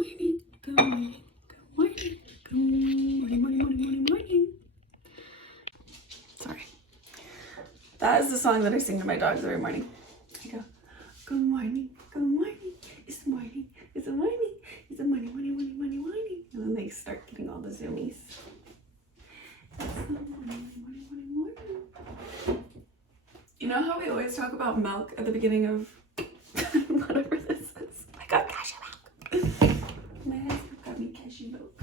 morning, good morning, good morning, good morning, morning, morning, morning, morning. Sorry. That is the song that I sing to my dogs every morning. I go, good morning, it's morning, it's morning, it's morning, morning, morning, morning, morning. And then they start getting all the zoomies. It's the morning, morning, morning, morning. You know how we always talk about milk at the beginning of whatever this is? I got cashew milk. My husband got me cashew milk.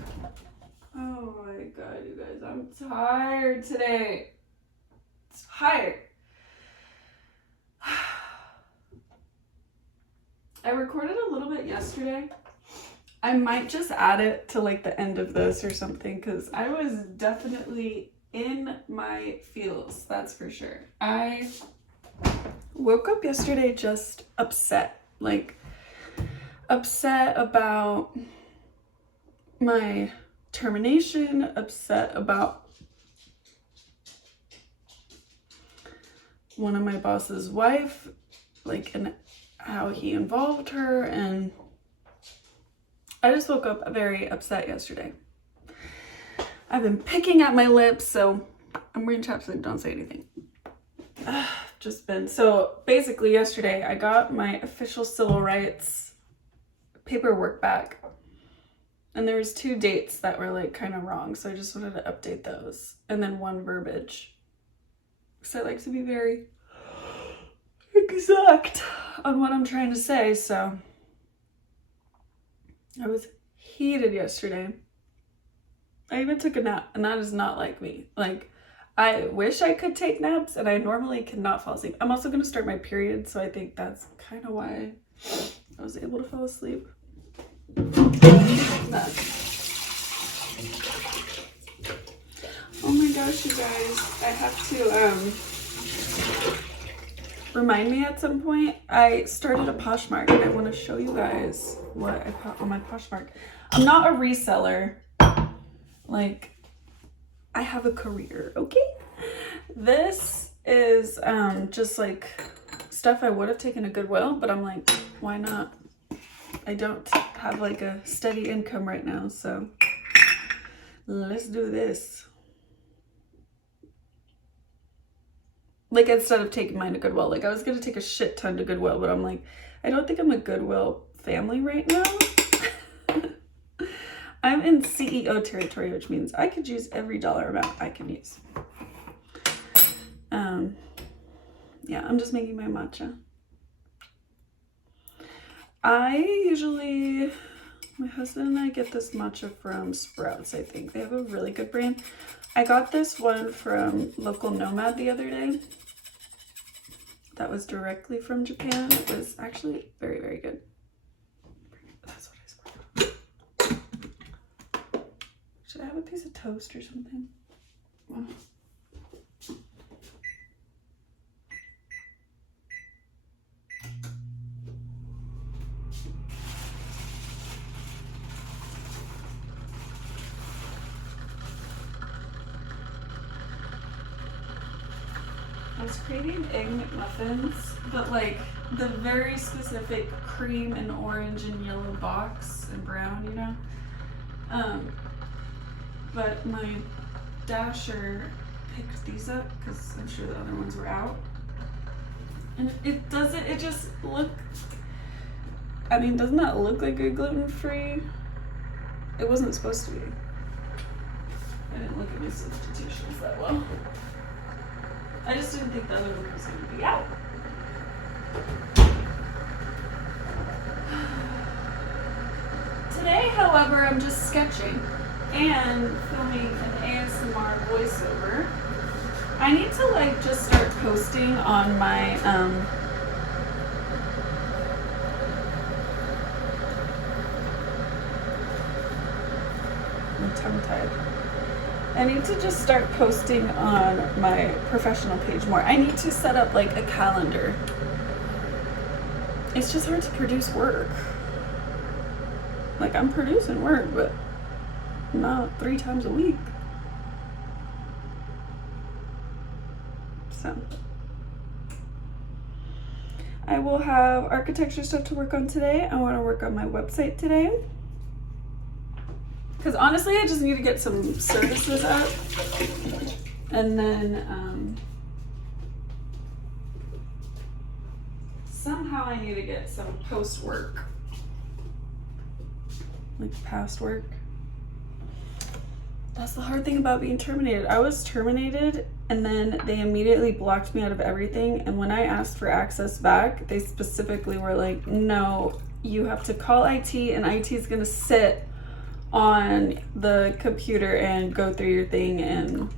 Oh my god, you guys, I'm tired today. Tired. I recorded a little bit yesterday. I might just add it to like the end of this or something because I was definitely in my feels, that's for sure. I woke up yesterday just upset. Like upset about my termination, upset about one of my boss's wife, like, and how he involved her, and I just woke up very upset yesterday. I've been picking at my lips, so I'm wearing chapstick, don't say anything. So basically yesterday I got my official civil rights paperwork back, and there was 2 dates that were like kind of wrong, so I just wanted to update those, and then 1 verbiage. So I like to be very exact on what I'm trying to say, so I was heated yesterday. I even took a nap, and that is not like me. Like, I wish I could take naps, and I normally cannot fall asleep. I'm also going to start my period, so I think that's kind of why I was able to fall asleep. But, oh my gosh, you guys, I have to, remind me at some point. I started a Poshmark, and I want to show you guys what I put on my Poshmark. I'm not a reseller. Like, I have a career, okay? This is just like stuff I would have taken to Goodwill, but I'm like, why not? I don't have like a steady income right now, so let's do this. Like, instead of taking mine to Goodwill, like I was gonna take a shit ton to Goodwill, but I'm like, I don't think I'm a Goodwill family right now. I'm in CEO territory, which means I could use every dollar amount I can use. Yeah, I'm just making my matcha. My husband and I get this matcha from Sprouts, I think. They have a really good brand. I got this one from Local Nomad the other day. That was directly from Japan. It was actually very, very good. That's what I said. Should I have a piece of toast or something? Wow. I was craving egg McMuffins, but like the very specific cream and orange and yellow box and brown, you know? But my Dasher picked these up because I'm sure the other ones were out. And it just look, I mean, doesn't that look like a gluten-free? It wasn't supposed to be. I didn't look at my substitutions that well. I just didn't think the other one was going to be out. Today, however, I'm just sketching and filming an ASMR voiceover. I need to like just start posting on my I'm tongue-tied. I need to just start posting on my professional page more. I need to set up like a calendar. It's just hard to produce work. Like, I'm producing work, but not 3 times a week. So I will have architecture stuff to work on today. I want to work on my website today. Because honestly, I just need to get some services up. And then somehow I need to get some post work. Like past work. That's the hard thing about being terminated. I was terminated and then they immediately blocked me out of everything. And when I asked for access back, they specifically were like, no, you have to call IT and IT is going to sit on the computer and go through your thing. And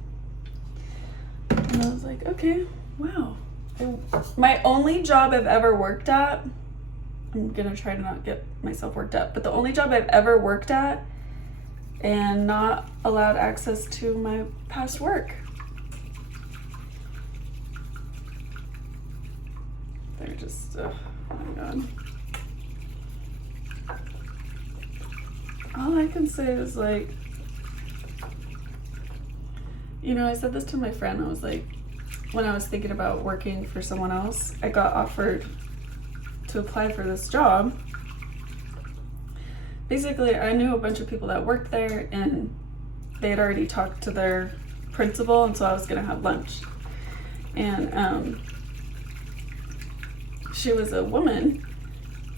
I was like, okay, wow. My only job I've ever worked at, I'm going to try to not get myself worked up, but the only job I've ever worked at and not allowed access to my past work. They're just, oh my God. All I can say is like, you know, I said this to my friend. I was like, when I was thinking about working for someone else, I got offered to apply for this job. Basically, I knew a bunch of people that worked there and they had already talked to their principal, and so I was gonna have lunch. And she was a woman,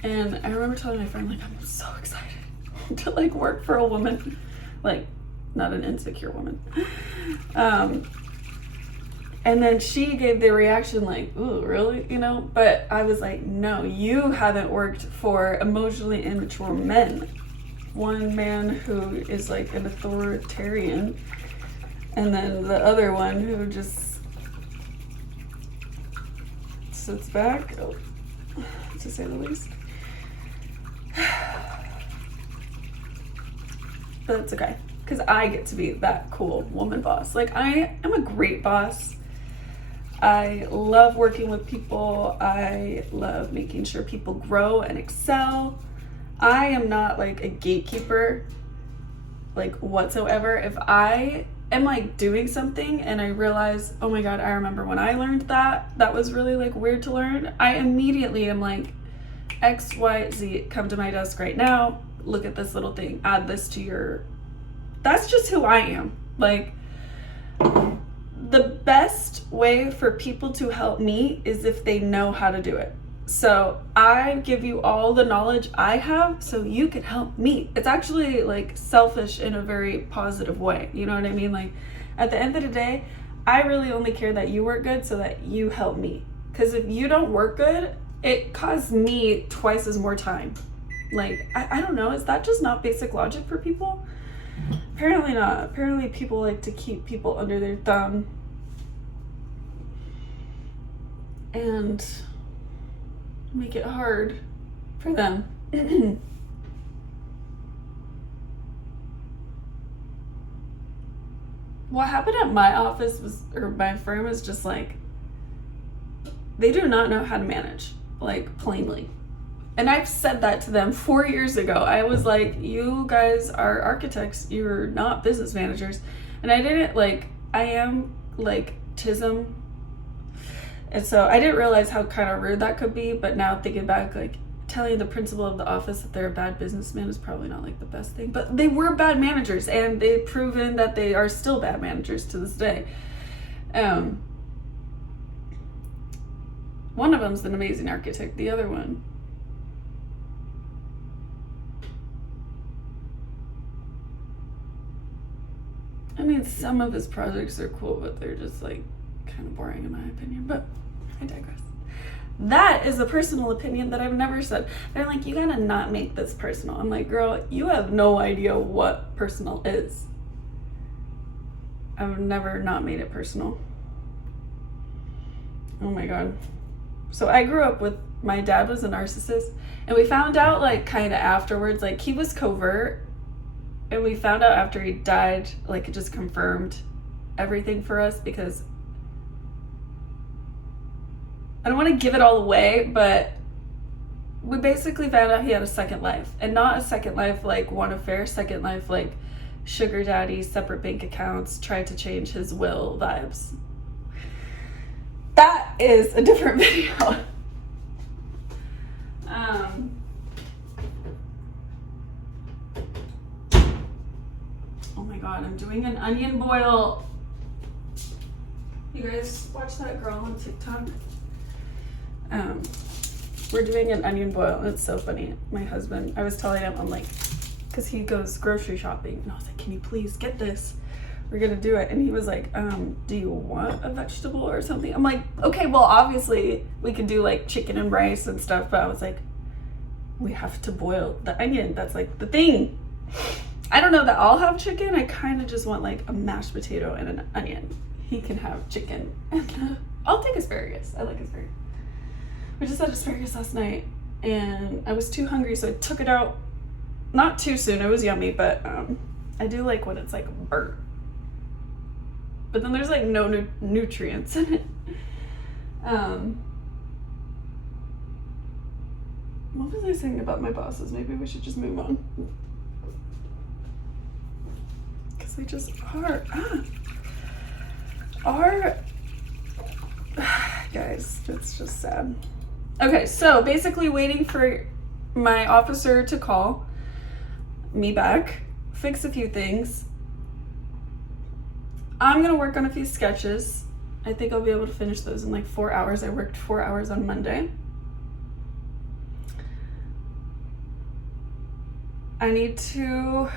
and I remember telling my friend, like, I'm so excited to like work for a woman, like not an insecure woman. And then she gave the reaction like, ooh, really? You know, but I was like, no, you haven't worked for emotionally immature men. One man who is like an authoritarian, and then the other one who just sits back, to say the least. But it's okay, because I get to be that cool woman boss. Like, I am a great boss. I love working with people. I love making sure people grow and excel. I am not like a gatekeeper, like whatsoever. If I am like doing something and I realize, oh my God, I remember when I learned that was really like weird to learn, I immediately am like, X, Y, Z, come to my desk right now. Look at this little thing. Add this to your... That's just who I am. Like, the best way for people to help me is if they know how to do it. So I give you all the knowledge I have so you can help me. It's actually like selfish in a very positive way. You know what I mean? Like, at the end of the day, I really only care that you work good so that you help me. Because if you don't work good, it costs me twice as more time. Like, I don't know, is that just not basic logic for people? Apparently not. Apparently people like to keep people under their thumb and make it hard for them. What happened at my office was, or my firm, is just like, they do not know how to manage, like, plainly. And I've said that to them 4 years ago. I was like, you guys are architects, you're not business managers. And I didn't, like, I am like TISM. And so I didn't realize how kind of rude that could be. But now thinking back, like, telling the principal of the office that they're a bad businessman is probably not like the best thing. But they were bad managers, and they've proven that they are still bad managers to this day. One of them's an amazing architect. The other one, I mean, some of his projects are cool, but they're just like kind of boring in my opinion. But I digress. That is a personal opinion that I've never said. They're like, you gotta not make this personal. I'm like, girl, you have no idea what personal is. I've never not made it personal. Oh my God. So I grew up with, my dad was a narcissist, and we found out like kind of afterwards, like he was covert, and we found out after he died, like it just confirmed everything for us, because I don't want to give it all away, but we basically found out he had a second life, and not a second life like one affair, second life like sugar daddy, separate bank accounts, tried to change his will vibes. That is a different video. god, I'm doing an onion boil. You guys watch that girl on TikTok? We're doing an onion boil, and it's so funny. My husband, I was telling him, I'm like, because he goes grocery shopping, and I was like, can you please get this? We're gonna do it. And he was like, do you want a vegetable or something? I'm like, okay, well, obviously we could do like chicken and rice and stuff, but I was like, we have to boil the onion. That's like the thing. I don't know that I'll have chicken. I kind of just want like a mashed potato and an onion. He can have chicken, and I'll take asparagus. I like asparagus. We just had asparagus last night, and I was too hungry, so I took it out. Not too soon. It was yummy, but I do like when it's like burnt. But then there's like no nutrients in it. What was I saying about my bosses? Maybe we should just move on. Because they just are. Guys, it's just sad. Okay, so basically waiting for my officer to call me back, fix a few things. I'm gonna work on a few sketches. I think I'll be able to finish those in like 4 hours. I worked 4 hours on Monday. I need to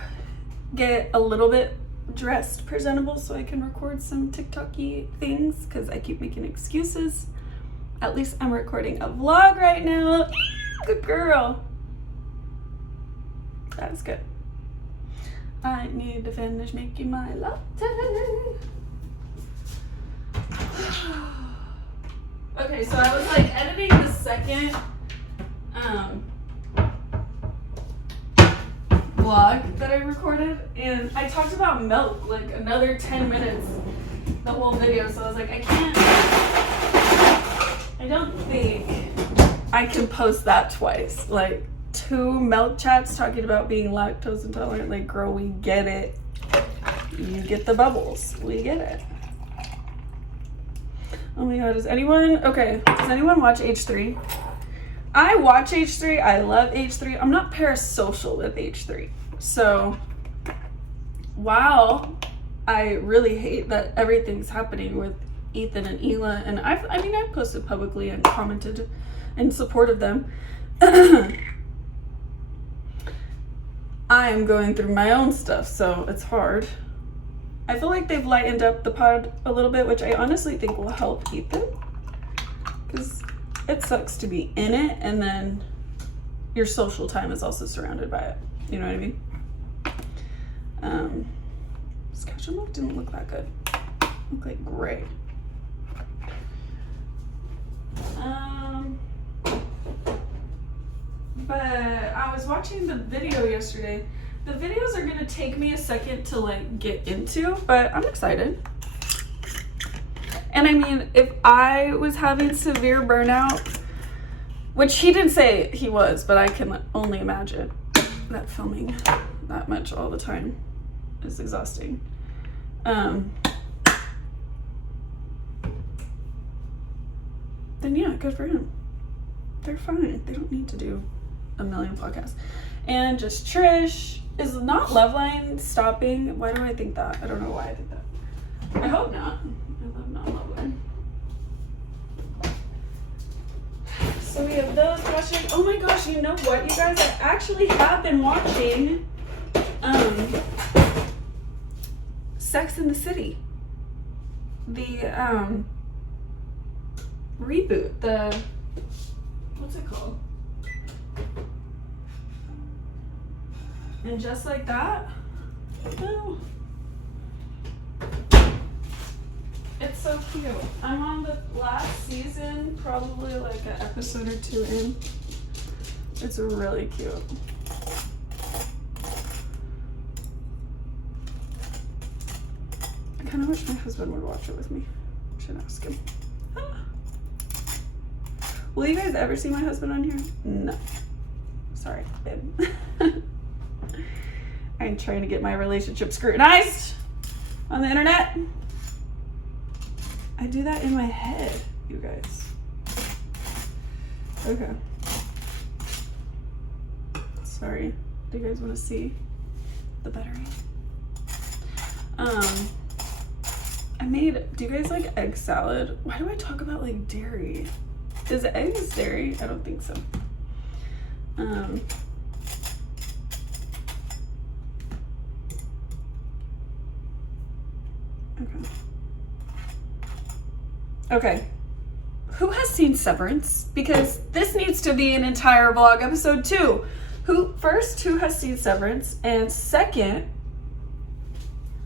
get a little bit dressed presentable so I can record some TikTok-y things because I keep making excuses. At least I'm recording a vlog right now. Good girl. That's good. I need to finish making my latte. Okay, so I was like editing the second vlog that I recorded, and I talked about milk like another 10 minutes the whole video, so I was like, I don't think I can post that twice. Like 2 milk chats talking about being lactose intolerant. Like, girl, we get it. You get the bubbles. We get it. Oh my god, does anyone watch H3? I watch H3. I love H3. I'm not parasocial with H3. So while I really hate that everything's happening with Ethan and Hila, and I've posted publicly and commented in support of them. I am going through my own stuff, so it's hard. I feel like they've lightened up the pod a little bit, which I honestly think will help Ethan, because it sucks to be in it and then your social time is also surrounded by it. You know what I mean? Sketch milk didn't look that good. It looked like gray. But I was watching the video yesterday. The videos are gonna take me a second to like get into, but I'm excited. And I mean, if I was having severe burnout, which he didn't say he was, but I can only imagine that filming that much all the time is exhausting. Then yeah, good for him. They're fine. They don't need to do a million podcasts. And just Trish, is not Loveline stopping? Why do I think that? I don't know why I think that. I hope not. I love not Loveline. So we have those watching. Oh my gosh, you know what, you guys? I actually have been watching Sex and the City. The reboot. The what's it called? And just like that, oh, it's so cute. I'm on the last season, probably like an episode or 2 in. It's really cute. I kind of wish my husband would watch it with me. I should ask him. Will you guys ever see my husband on here? No. Sorry, babe. I'm trying to get my relationship scrutinized on the internet. I do that in my head, you guys. Okay. Sorry. Do you guys want to see the battery? I made, do you guys like egg salad? Why do I talk about like dairy? Is eggs dairy? I don't think so. Okay. Who has seen Severance? Because this needs to be an entire vlog episode too. Who has seen Severance? And second,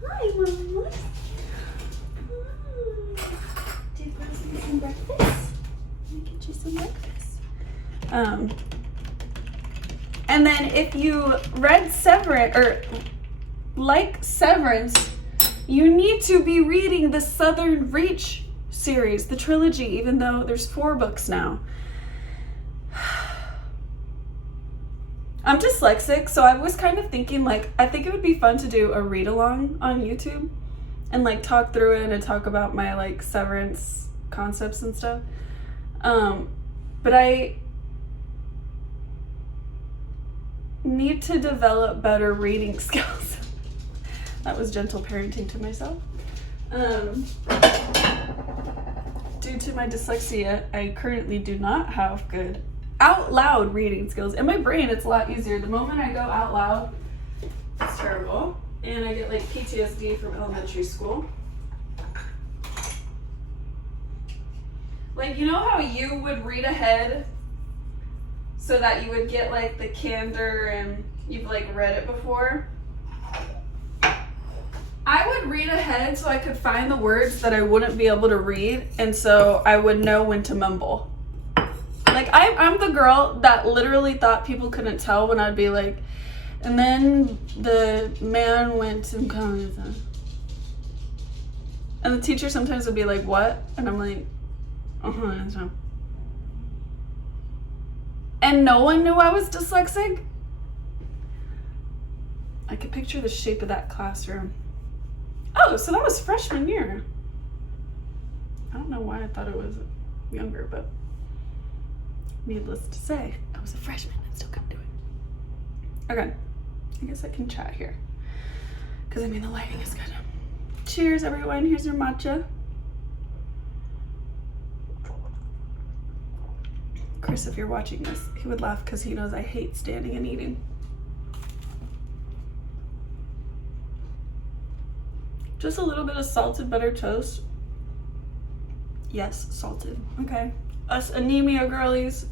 hi, Mama. Do you want some breakfast? Let me get you some breakfast. And then if you read Severance or like Severance, you need to be reading the Southern Reach series, the trilogy, even though there's 4 books now. I'm dyslexic, so I was kind of thinking like, I think it would be fun to do a read along on YouTube and like talk through it and talk about my like Severance concepts and stuff. But I need to develop better reading skills. That was gentle parenting to myself. Due to my dyslexia, I currently do not have good out loud reading skills. In my brain, it's a lot easier. The moment I go out loud, it's terrible. And I get like PTSD from elementary school. Like, you know how you would read ahead so that you would get like the candor and you've like read it before? I would read ahead so I could find the words that I wouldn't be able to read, and so I would know when to mumble. Like, I'm the girl that literally thought people couldn't tell when I'd be like, and then the man went to and the teacher sometimes would be like, what? And I'm like, uh-huh. And no one knew I was dyslexic. I could picture the shape of that classroom. Oh, so that was freshman year. I don't know why I thought it was younger, but needless to say, I was a freshman and still couldn't do it. Okay, I guess I can chat here. Because, I mean, the lighting is good. Cheers, everyone. Here's your matcha. Chris, if you're watching this, he would laugh because he knows I hate standing and eating. Just a little bit of salted butter toast. Yes, salted. Okay. Us anemia girlies.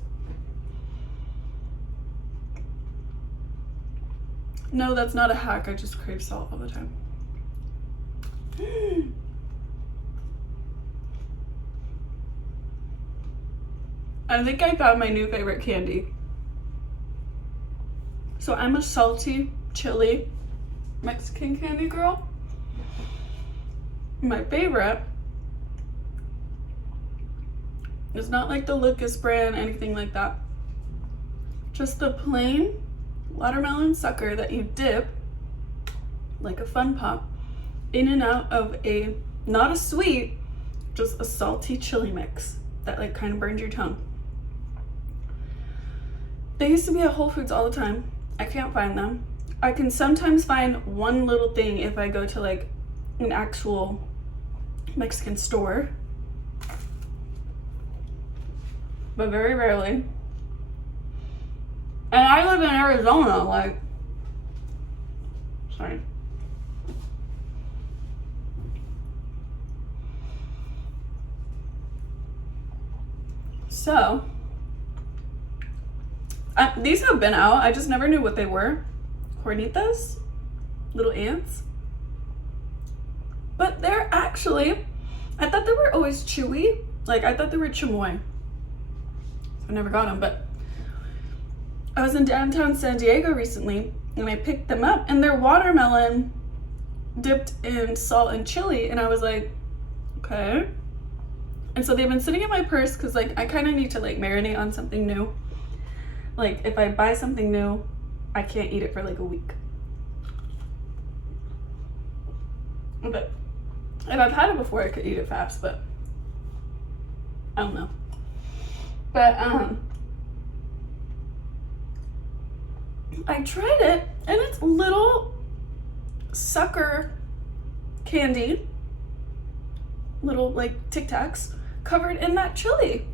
No, that's not a hack. I just crave salt all the time. I think I found my new favorite candy. So I'm a salty, chili Mexican candy girl. My favorite is not like the Lucas brand, anything like that. Just the plain watermelon sucker that you dip, like a Fun Pop, in and out of a, not a sweet, just a salty chili mix that like kind of burns your tongue. They used to be at Whole Foods all the time. I can't find them. I can sometimes find one little thing if I go to like an actual Mexican store, but very rarely. And I live in Arizona, like, sorry. So, these have been out. I just never knew what they were. Hornitas, little ants. But they're actually, I thought they were always chewy. Like, I thought they were chamoy. I never got them, but I was in downtown San Diego recently and I picked them up and they're watermelon dipped in salt and chili. And I was like, okay. And so they've been sitting in my purse because like I kind of need to like marinate on something new. Like if I buy something new, I can't eat it for like a week. But if I've had it before, I could eat it fast, but I don't know. But I tried it and it's little sucker candy, little like Tic Tacs covered in that chili.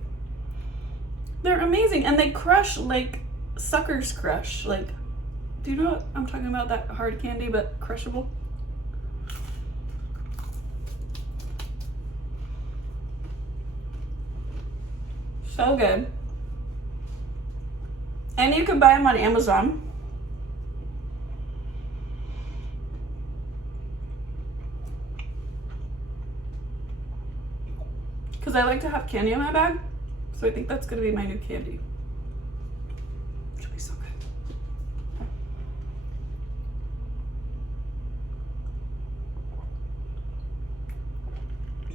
They're amazing, and they crush like suckers crush. Like, do you know what I'm talking about? That hard candy but crushable. So good. And you can buy them on Amazon. Because I like to have candy in my bag. So I think that's going to be my new candy. Which will be so good.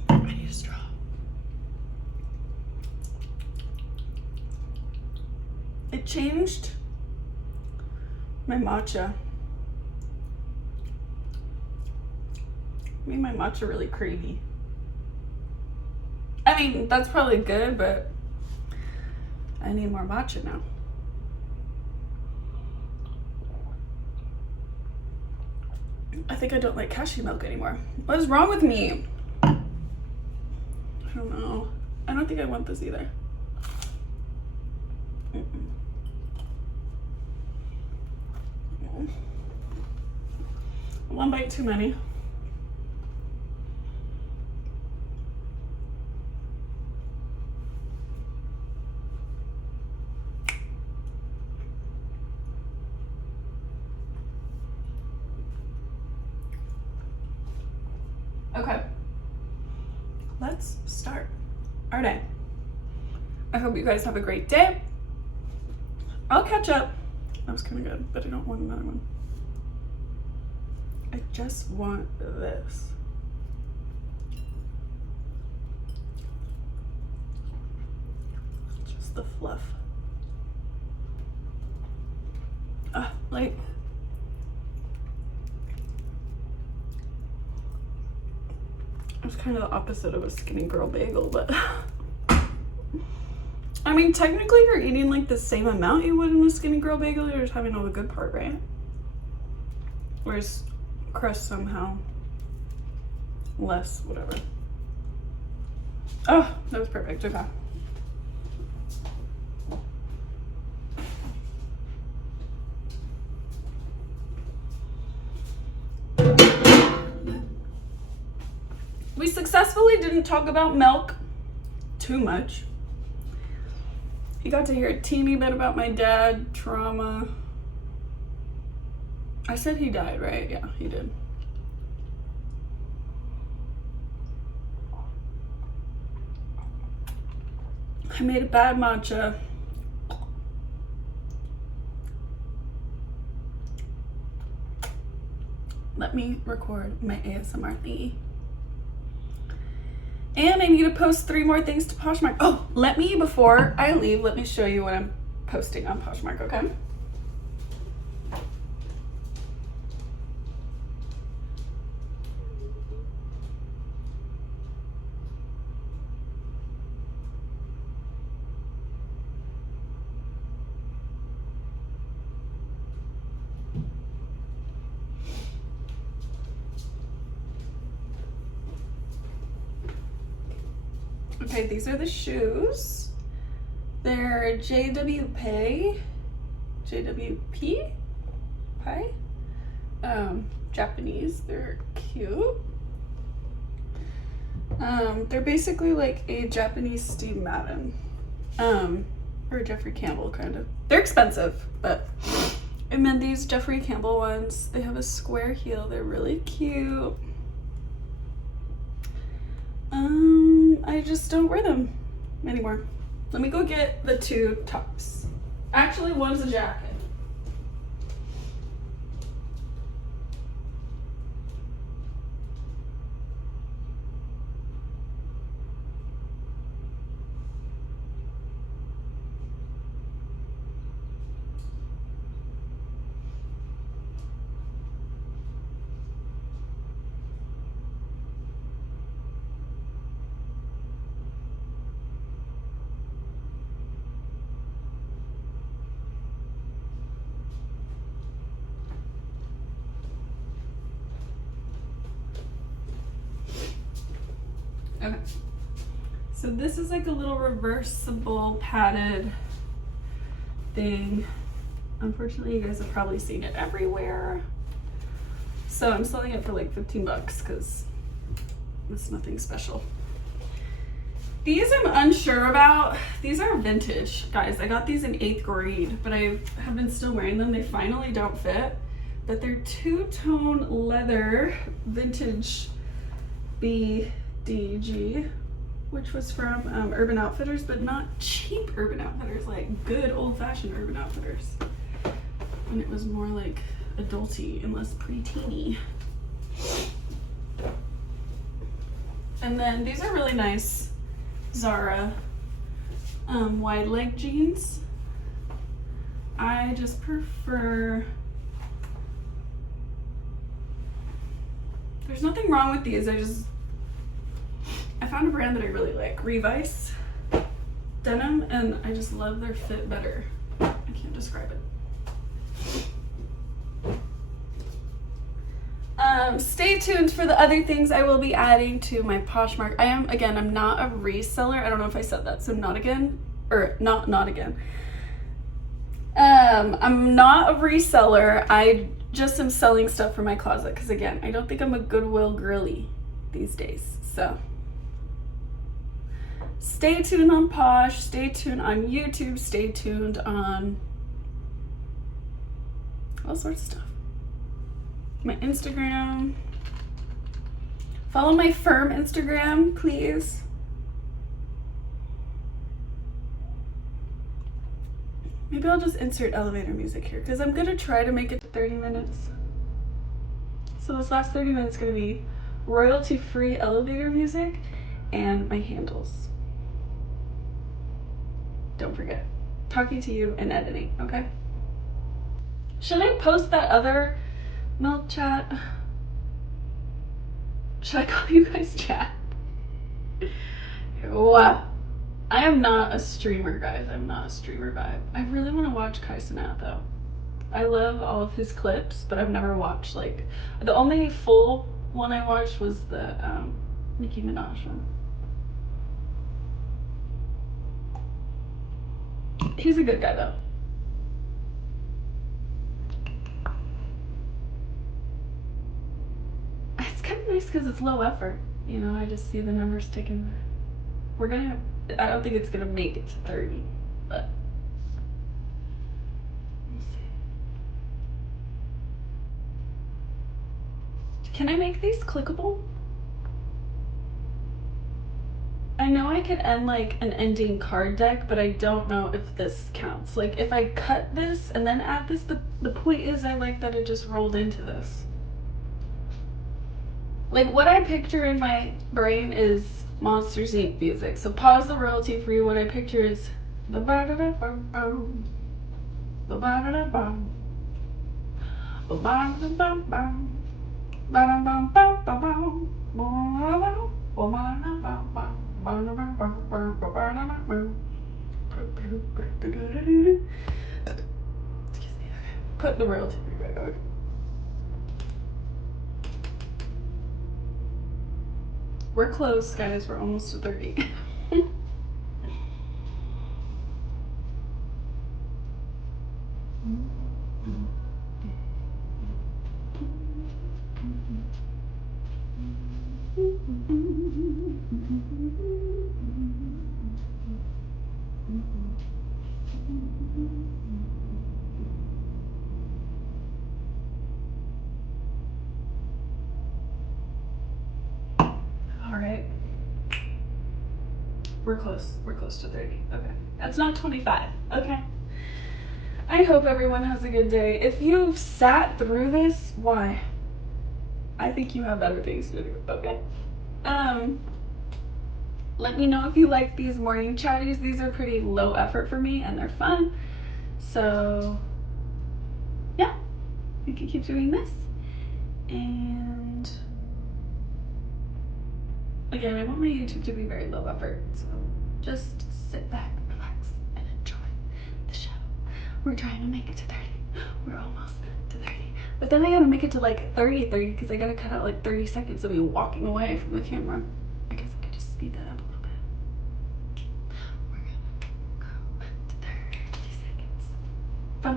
I need a straw. It changed my matcha. Made my matcha really creamy. I mean, that's probably good, but I need more matcha now. I think I don't like cashew milk anymore. What is wrong with me? I don't know. I don't think I want this either. One bite too many. Okay, let's start our day. I hope you guys have a great day. I'll catch up. That was kind of good, but I don't want another one. I just want this. Just the fluff. Like, it's kind of the opposite of a skinny girl bagel, but I mean, technically you're eating like the same amount you would in a skinny girl bagel. You're just having all the good part, right? Whereas crust somehow less, whatever. Oh, that was perfect. Okay. We successfully didn't talk about milk too much. You got to hear a teeny bit about my dad, trauma. I said he died, right? Yeah, he did. I made a bad matcha. Let me record my ASMR thingy. And I need to post 3 more things to Poshmark. Oh, before I leave, let me show you what I'm posting on Poshmark, okay? Okay, these are the shoes. They're JWP, Japanese. They're cute. They're basically like a Japanese Steve Madden, or Jeffrey Campbell kind of. They're expensive, but and then these Jeffrey Campbell ones, they have a square heel. They're really cute. I just don't wear them anymore. Let me go get the 2 tops. Actually, one's a jacket. Okay. So this is like a little reversible padded thing. Unfortunately, you guys have probably seen it everywhere. So I'm selling it for like 15 bucks because it's nothing special. These I'm unsure about. These are vintage, guys. I got these in 8th grade, but I have been still wearing them. They finally don't fit, but they're two-tone leather vintage BDG, which was from Urban Outfitters, but not cheap Urban Outfitters, like good old-fashioned Urban Outfitters. And it was more like adulty and less preteeny. And then these are really nice Zara wide leg jeans. I just prefer, there's nothing wrong with these, I found a brand that I really like, Revice denim, and I just love their fit better. I can't describe it. Stay tuned for the other things I will be adding to my Poshmark. I'm not a reseller. I don't know if I said that, so not again, or not again. I'm not a reseller. I just am selling stuff from my closet because, again, I don't think I'm a Goodwill girly these days. So stay tuned on Posh, stay tuned on YouTube, stay tuned on all sorts of stuff. My Instagram. Follow my firm Instagram, please. Maybe I'll just insert elevator music here because I'm gonna try to make it to 30 minutes. So this last 30 minutes is gonna be royalty-free elevator music and my handles. Don't forget, talking to you and editing, okay? Should I post that other milk chat? Should I call you guys chat? Wow. I am not a streamer, guys. I'm not a streamer vibe. I really want to watch Kai Cenat, though. I love all of his clips, but I've never watched, like, the only full one I watched was the Nicki Minaj one. He's a good guy, though. It's kind of nice because it's low effort. You know, I just see the numbers ticking. I don't think it's gonna make it to 30, but we'll see. Can I make these clickable? I know I could end like an ending card deck, but I don't know if this counts. Like if I cut this and then add this, the point is I like that it just rolled into this. Like what I picture in my brain is Monsters Inc. music. So pause the royalty free. What I picture is the ba da da bum bum, the ba da da bum, the ba da bum bum, ba da bum bum bum bum, ba da bum bum bum. Excuse me. Put the royalty free back on. We're close, guys. We're almost to 30. All right. We're close. We're close to 30. Okay. That's not 25. Okay. I hope everyone has a good day. If you've sat through this, why? I think you have better things to do. Okay. Let me know if you like these morning chatties. These are pretty low effort for me and they're fun. So yeah, we can keep doing this. And again, I want my YouTube to be very low effort. So just sit back, relax, and enjoy the show. We're trying to make it to 30. We're almost to 30. But then I gotta make it to like 30 because I gotta cut out like 30 seconds of me walking away from the camera. I guess I could just speed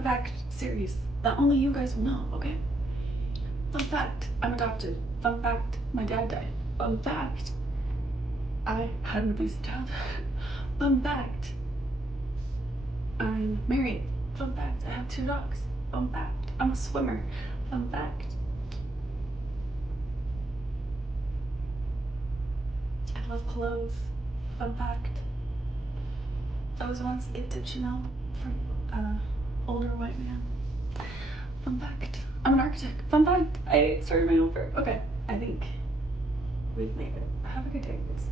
fun fact series that only you guys will know, okay? Fun fact, I'm adopted. Fun fact, my dad died. Fun fact, I had an abusive childhood. Fun fact, I'm married. Fun fact, I have 2 dogs. Fun fact, I'm a swimmer. Fun fact, I love clothes. Fun fact, I was once gifted Chanel from an older white man. Fun fact, I'm an architect. Fun fact, I started my own firm. Okay, I think we've made it. Have a good day, guys.